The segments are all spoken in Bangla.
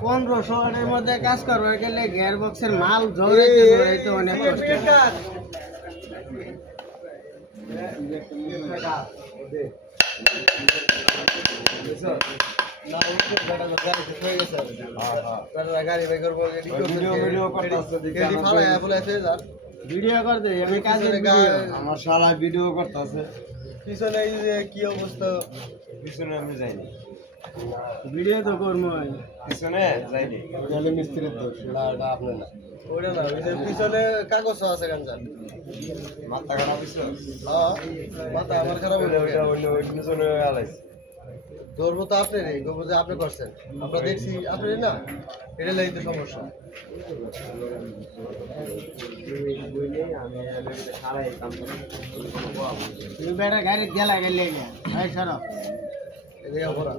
1500 এর মধ্যে কাজ করবার গেলে গিয়ার বক্সের মাল জড়াইতে অনেক কষ্ট। ভিডিও করতে আমি কাজে আমার শালা ভিডিও করতেছে পিছনে এই যে কি অবস্থা পিছনে আমি যাইনি ভিডিও তো করবো পিছনে যাইনি গেলে মিস্ত্রির দোষ না এটা আপনার না ওটা না ওই যে পিছনে কাগজ আছে গাঞ্জার মাথা খারাপ হইছে হ্যাঁ মাথা আমার খারাপ হইলো ওইটা ওই পিছনে আলাইছে ধরবো তো আপনারই গো যে আপনি করছেন আমরা দেখছি আপনি না এটা লাগি তো সমস্যা তুমি বেটা গাড়ি গেলা গেলে ভাই সর এদিকে আমরা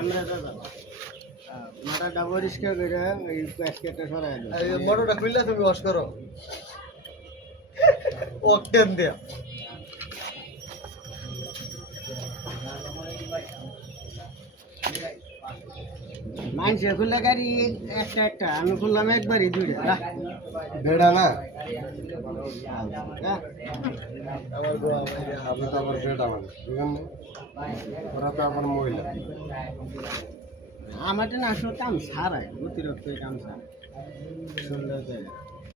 আমরা দাদা মাথাটা পরিষ্কার করে ওই প্যাকেটটা সরাই দাও। এই মোটরটা খুললে তুমি ওয়াশ করো ও কেন দিয়া মানুষে খুললে গাড়ি একটা একটা আমি খুললাম একবারই দুইটা বেড়া না আমার গোয়া আপনি তো আবার বেড়া মানে বুঝলেন না ওরা তো আবার মহিলা আমার না আসলে কাম সারাই অতিরিক্ত কাম সারাই সুন্দর জায়গা